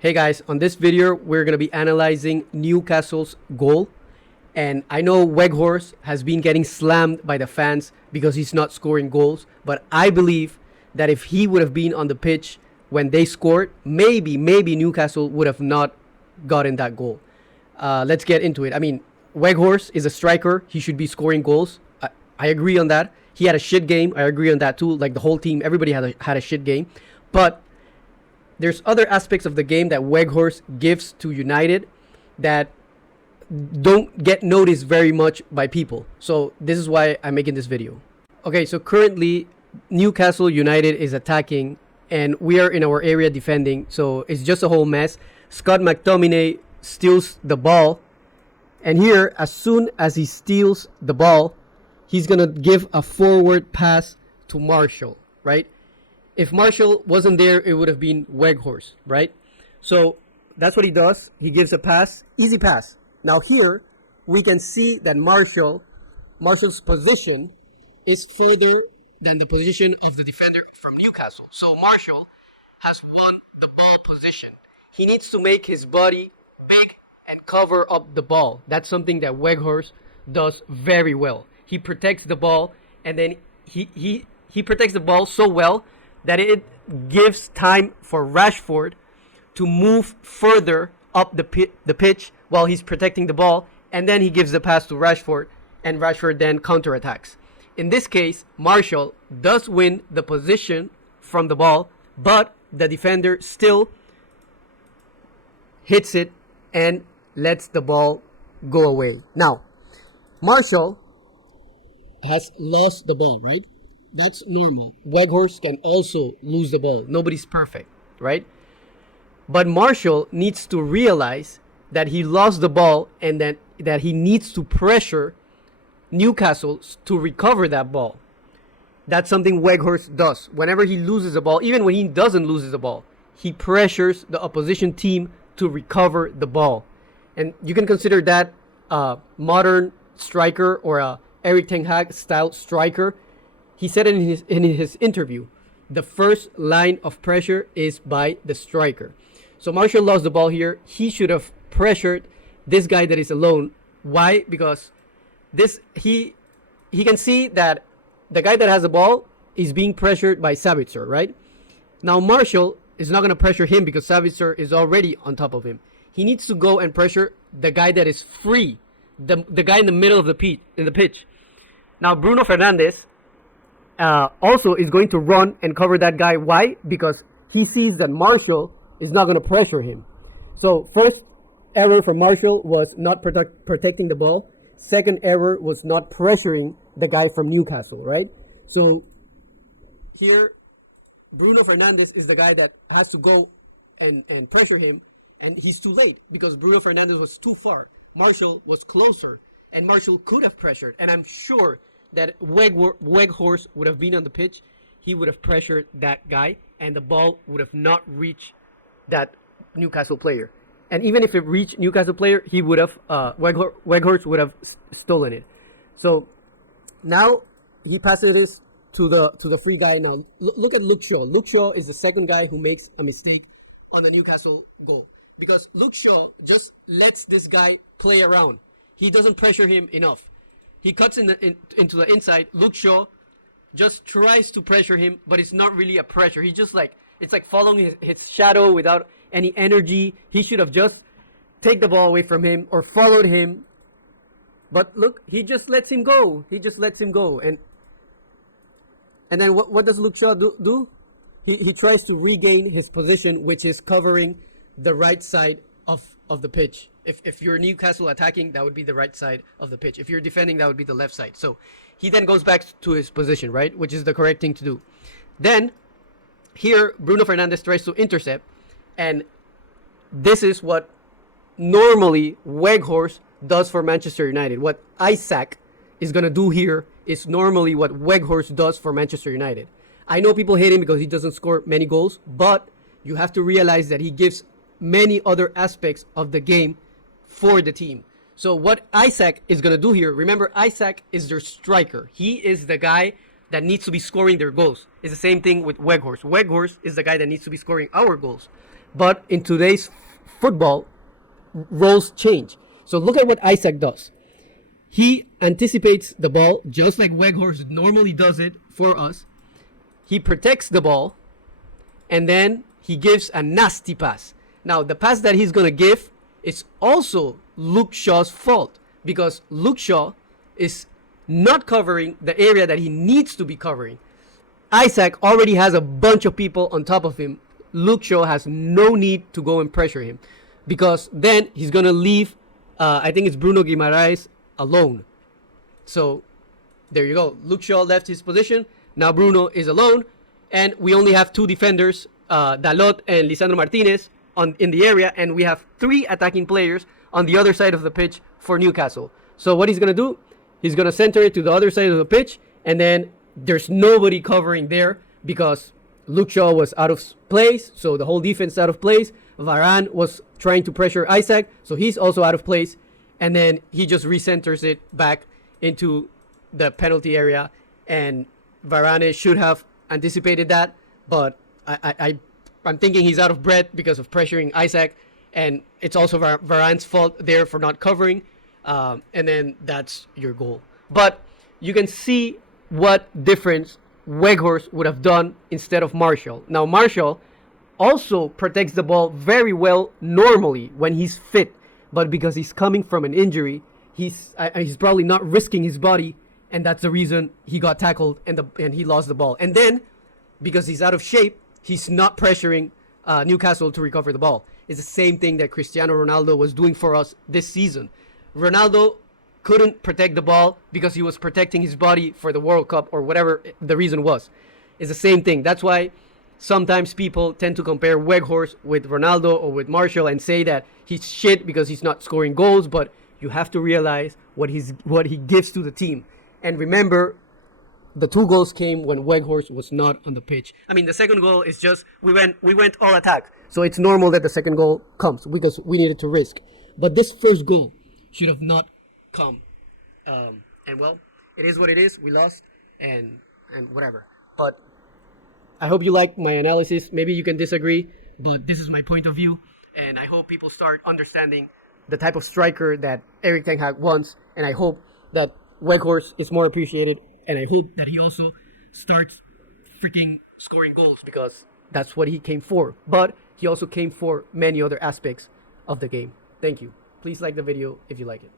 Hey guys, on this video we're going to be analyzing Newcastle's goal. And I know Weghorst has been getting slammed by the fans because he's not scoring goals, but I believe that if he would have been on the pitch when they scored, maybe Newcastle would have not gotten that goal. Let's get into it. I mean, Weghorst is a striker. He should be scoring goals. I agree on that. He had a shit game. I agree on that too. Like the whole team, everybody had a shit game. But there's other aspects of the game that Weghorst gives to United that don't get noticed very much by people. So this is why I'm making this video. Okay, so currently Newcastle United is attacking and we are in our area defending. So it's just a whole mess. Scott McTominay steals the ball. And here, as soon as he steals the ball, he's going to give a forward pass to Martial, right? If Martial wasn't there, it would have been Weghorst, right? So that's what he does. He gives a pass, easy pass. Now here, we can see that Martial's position is further than the position of the defender from Newcastle. So Martial has won the ball position. He needs to make his body big and cover up the ball. That's something that Weghorst does very well. He protects the ball, and then he protects the ball so well that it gives time for Rashford to move further up the pitch while he's protecting the ball, and then he gives the pass to Rashford, and Rashford then counterattacks. In this case, Martial does win the position from the ball, but the defender still hits it and lets the ball go away. Now, Martial has lost the ball, right? That's normal. Weghorst can also lose the ball. Nobody's perfect, right? But Martial needs to realize that he lost the ball and that he needs to pressure Newcastle to recover that ball. That's something Weghorst does. Whenever he loses the ball, even when he doesn't lose the ball, he pressures the opposition team to recover the ball. And you can consider that a modern striker or a Eric Ten Hag style striker. He said in his interview, the first line of pressure is by the striker. So Martial lost the ball here. He should have pressured this guy that is alone. Why? Because he can see that the guy that has the ball is being pressured by Sabitzer, right? Now Martial is not going to pressure him because Sabitzer is already on top of him. He needs to go and pressure the guy that is free, the guy in the middle of the pitch. Now Bruno Fernandes also is going to run and cover that guy. Why? Because he sees that Martial is not going to pressure him. So first error for Martial was not protecting the ball. Second error was not pressuring the guy from Newcastle, right? So here, Bruno Fernandes is the guy that has to go and pressure him. And he's too late because Bruno Fernandes was too far. Martial was closer. And Martial could have pressured. And I'm sure that Weghorst would have been on the pitch, he would have pressured that guy, and the ball would have not reached that Newcastle player. And even if it reached Newcastle player, he would have Weghorst would have stolen it. So now he passes this to the free guy. Now look at Luke Shaw. Luke Shaw is the second guy who makes a mistake on the Newcastle goal because Luke Shaw just lets this guy play around. He doesn't pressure him enough. He cuts into the inside. Luke Shaw just tries to pressure him, but it's not really a pressure. He's just it's like following his shadow without any energy. He should have just take the ball away from him or followed him. But look, he just lets him go. And then what does Luke Shaw do? He tries to regain his position, which is covering the right side of the pitch. If you're Newcastle attacking, that would be the right side of the pitch. If you're defending, that would be the left side. So he then goes back to his position, right? Which is the correct thing to do. Then here, Bruno Fernandes tries to intercept. And this is what normally Weghorst does for Manchester United. What Isaac is going to do here is normally what Weghorst does for Manchester United. I know people hate him because he doesn't score many goals, but you have to realize that he gives many other aspects of the game for the team. So what Isaac is going to do here, remember Isaac is their striker. He is the guy that needs to be scoring their goals. It's the same thing with Weghorst. Weghorst is the guy that needs to be scoring our goals. But in today's football, roles change. So look at what Isaac does. He anticipates the ball just like Weghorst normally does it for us. He protects the ball, and then he gives a nasty pass. Now, the pass that he's going to give is also Luke Shaw's fault, because Luke Shaw is not covering the area that he needs to be covering. Isaac already has a bunch of people on top of him. Luke Shaw has no need to go and pressure him, because then he's going to leave, I think it's Bruno Guimaraes, alone. So there you go. Luke Shaw left his position. Now Bruno is alone, and we only have two defenders, Dalot and Lisandro Martinez, in the area, and we have three attacking players on the other side of the pitch for Newcastle. So what he's going to do, he's going to center it to the other side of the pitch, and then there's nobody covering there because Luke Shaw was out of place, so the whole defense out of place. Varane was trying to pressure Isaac, so he's also out of place. And then he just recenters it back into the penalty area. And Varane should have anticipated that. But I'm thinking he's out of breath because of pressuring Isaac. And it's also Varane's fault there for not covering. And then that's your goal. But you can see what difference Weghorst would have done instead of Martial. Now, Martial also protects the ball very well normally when he's fit. But because he's coming from an injury, he's probably not risking his body, and that's the reason he got tackled and he lost the ball. And then, because he's out of shape, he's not pressuring Newcastle to recover the ball. It's the same thing that Cristiano Ronaldo was doing for us this season. Ronaldo couldn't protect the ball because he was protecting his body for the World Cup or whatever the reason was. It's the same thing. That's why sometimes people tend to compare Weghorst with Ronaldo or with Martial and say that he's shit because he's not scoring goals, but you have to realize what he gives to the team. And remember, the two goals came when Weghorst was not on the pitch. I mean, the second goal is just we went all attack. So it's normal that the second goal comes because we needed to risk. But this first goal should have not come. And well, it is what it is. We lost and whatever. But I hope you like my analysis. Maybe you can disagree, but this is my point of view. And I hope people start understanding the type of striker that Erik ten Hag wants. And I hope that Weghorst is more appreciated. And I hope that he also starts freaking scoring goals because that's what he came for. But he also came for many other aspects of the game. Thank you. Please like the video if you like it.